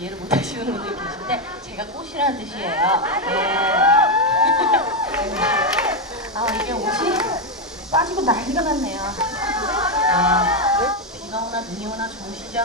이해를 못 하시는 분들 계신데 제가 꽃이라는 뜻이에요. 네. 아 이게 옷이 빠지고 난리가 났네요. 네. 비가 오나 눈이 오나 좋으시죠?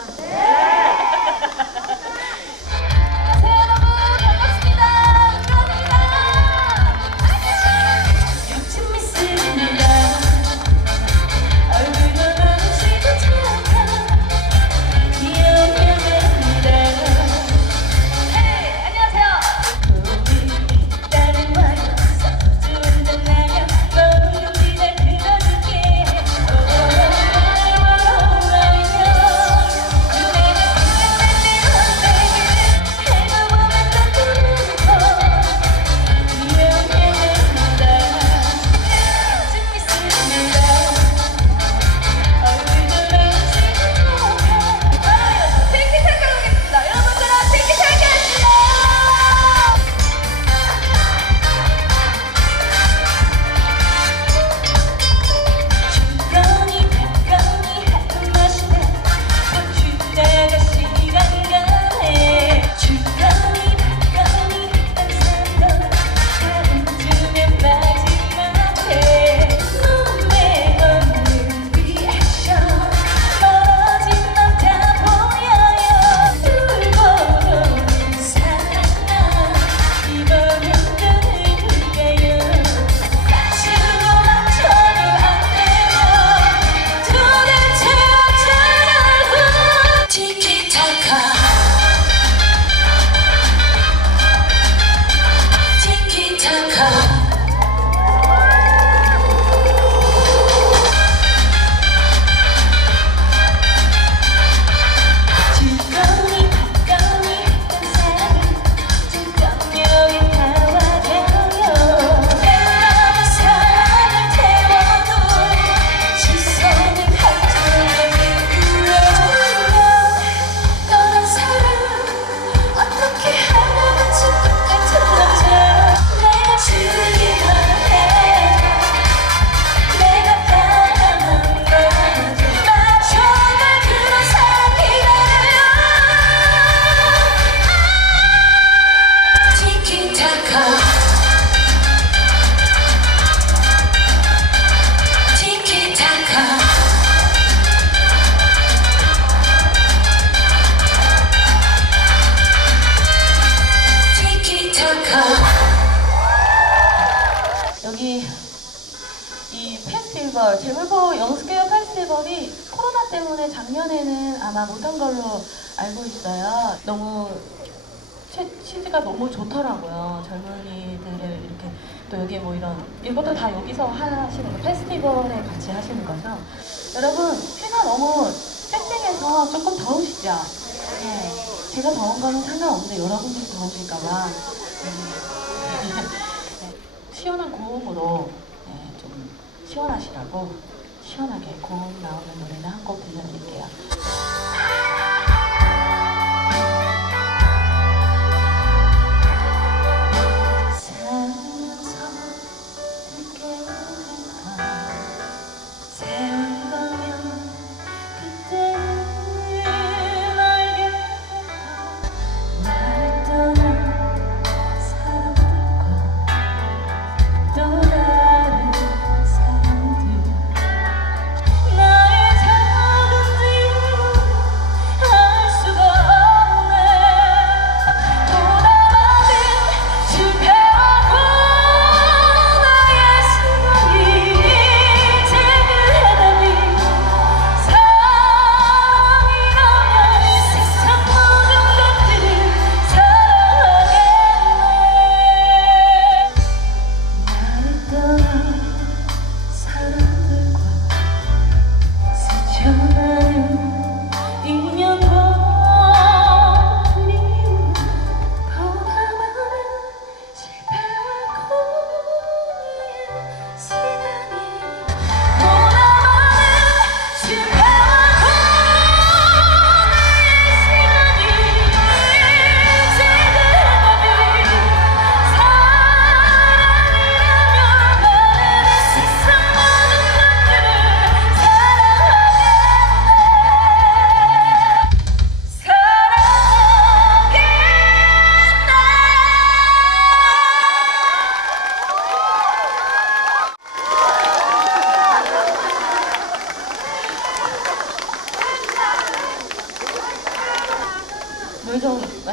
페스티벌 제물보 영스케어 페스티벌이 코로나 때문에 작년에는 아마 못한 걸로 알고 있어요. 너무 취, 취지가 너무 좋더라고요. 젊은이들을 이렇게 또 여기 뭐 이런 이것도 다 여기서 하시는 거 페스티벌에 같이 하시는 거죠. 여러분 휴가 너무 쌩쌩해서 조금 더우시죠? 네. 제가 더운 거는 상관없는데 여러분들이 더우실까봐 네. 네. 시원한 고음으로 네, 좀 시원하시라고 시원하게 고음 나오는 노래를 한곡 들려드릴게요.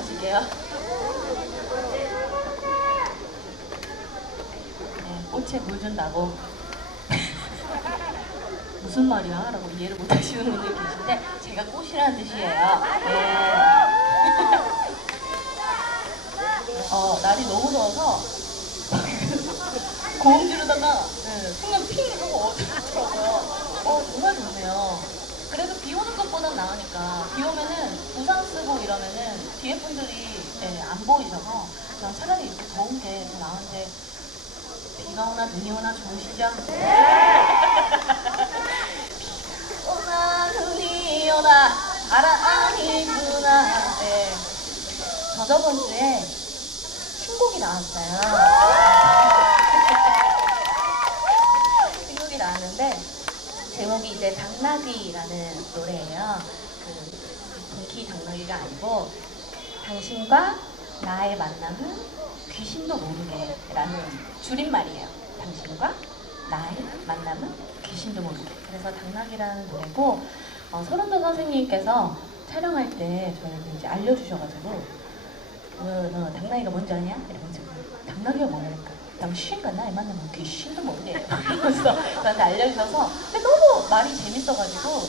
마실게요. 네, 꽃에 물 준다고. 무슨 말이야? 라고 이해를 못 하시는 분들 계신데, 제가 꽃이라는 뜻이에요. 네. 어, 날이 너무 더워서, 고음 지르다가, 네, 순간 핑 하고 어지럽더라고요. 어, 정말 좋네요. 그래도 비 오는 것보단 나으니까, 비 오면은 우산 쓰고 이러면은 뒤에 분들이 네, 안 보이셔서, 전 차라리 이렇게 더운 게 더 나은데, 비가 오나 눈이 오나 좋으시죠? 오나 눈이 오나 바람이 부나 네. 저 저번 주에 신곡이 나왔어요 신곡이 나왔는데 제목이 이제 당나귀라는 노래예요 그 당나귀가 아니고 당신과 나의 만남은 귀신도 모르게 라는 줄임말이에요 당신과 나의 만남은 귀신도 모르게. 그래서 당나귀라는 노래고 어, 서른도 선생님께서 촬영할 때 저희한테 이제 알려주셔가지고 어, 너 당나귀가 뭔지 아냐? 이러면서 당나귀가 뭐랄까? 당신과 나의 만남은 귀신도 모르게 이러면서 저한테 알려주셔서 근데 너무 말이 재밌어가지고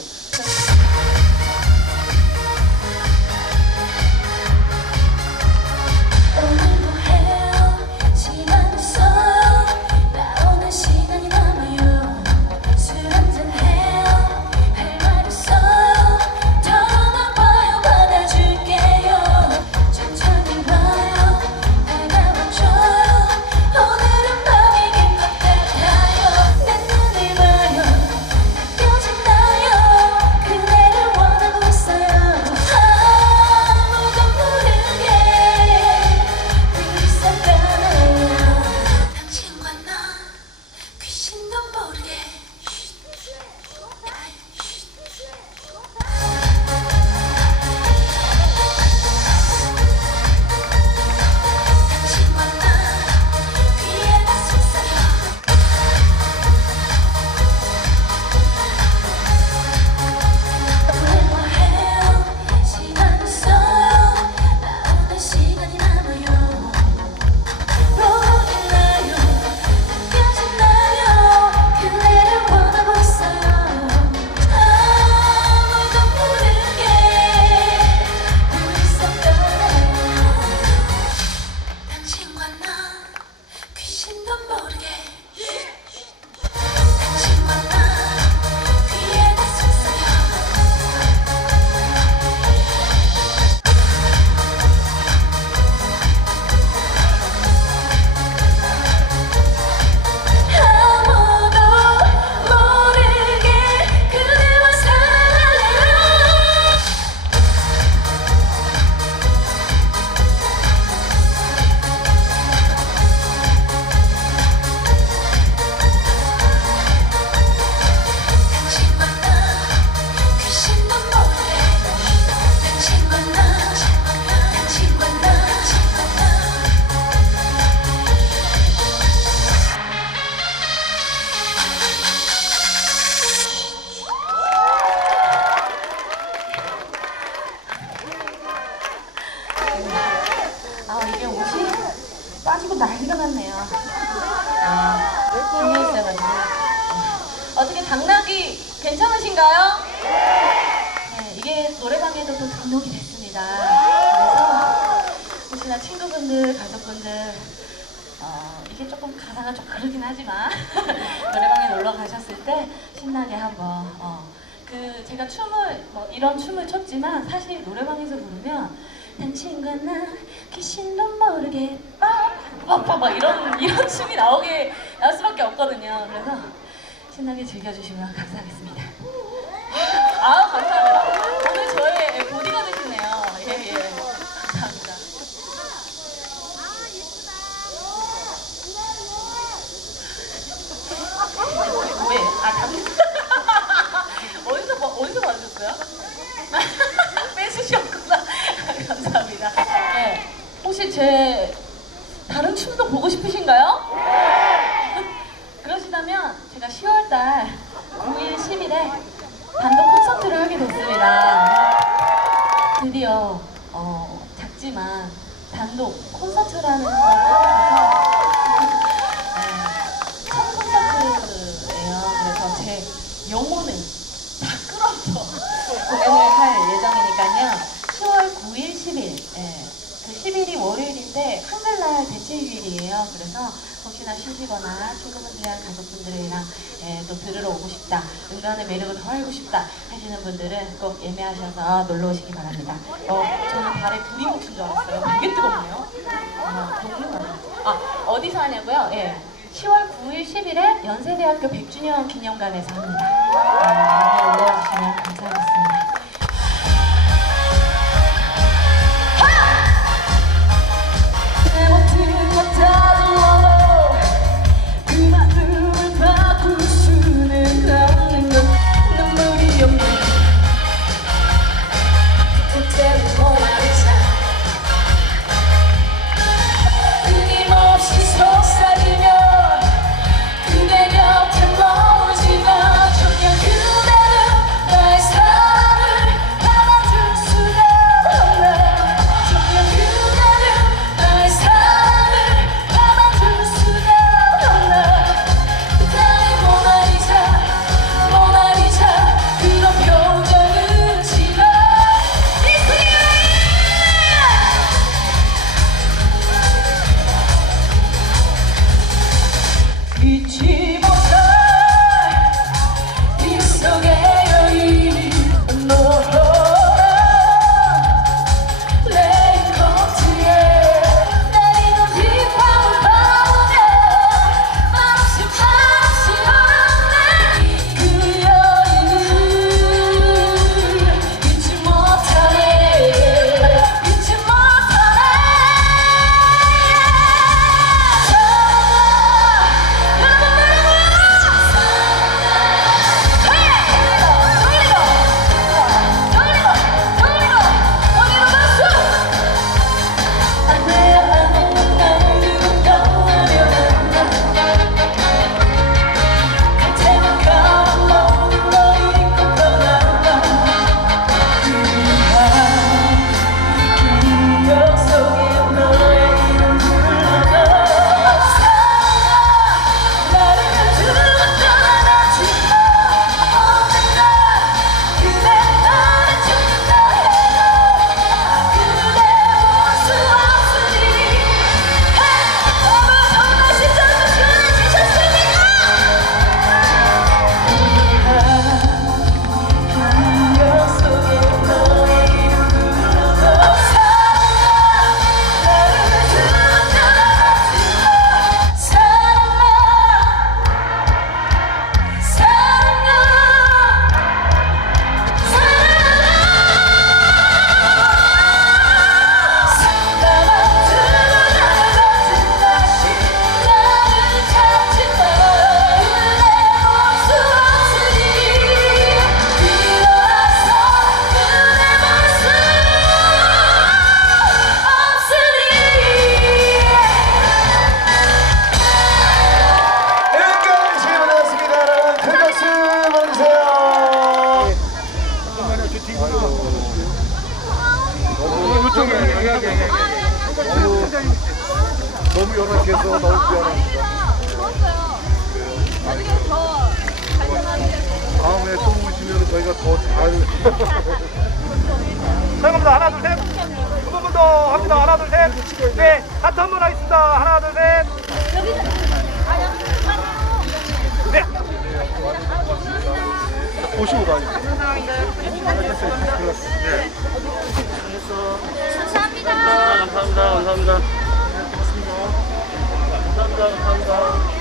가사가 좀 그러긴 하지만 노래방에 놀러 가셨을 때 신나게 한번 어, 그 제가 춤을 뭐 이런 춤을 췄지만 사실 노래방에서 부르면 당신과 나 귀신도 모르게 빠빠빠 막 이런 이런 춤이 나오게 나올 수밖에 없거든요. 그래서 신나게 즐겨주시면 감사하겠습니다. 아 감사 제 다른 춤도 보고 싶으신가요? 네! 그러시다면 제가 10월달 9일 10일에 단독 콘서트를 하게 됐습니다. 드디어 어, 작지만 단독 콘서트라는 걸 하면서 네, 첫 콘서트예요. 그래서 제 영혼을 다 끌어서 공연을 할 예정이니까요. 10월 9일, 10일 네. 예, 11일이 월요일인데 한글날 대체휴일이에요. 그래서 혹시나 쉬시거나 출근분들이랑 가족분들이랑 예, 또 들으러 오고 싶다. 음반의 매력을 더 알고 싶다 하시는 분들은 꼭 예매하셔서 놀러 오시기 바랍니다. 어, 저는 발에 불이 붙은 줄 알았어요. 어, 이게 뜨겁네요. 아, 너무 아, 어디서 하냐고요? 예. 10월 9일, 10일에 연세대학교 100주년 기념관에서 합니다. 아, 네, 올라와 주시면 감사합니다. 너무 연약해서 너무 미안합니다. 나중에 더잘 전화드려요. 다음에 또 오시면 저희가 더 잘. 자, 갑니다. 하나, 둘, 셋. 두번더 합니다. 하나, 둘, 셋. 네, 하트 한번 하겠습니다. 하나, 둘, 셋. 네. 오시고 가요. 감사합니다. 감사합니다. 감사합니다. 감사합니다. 감사합니다.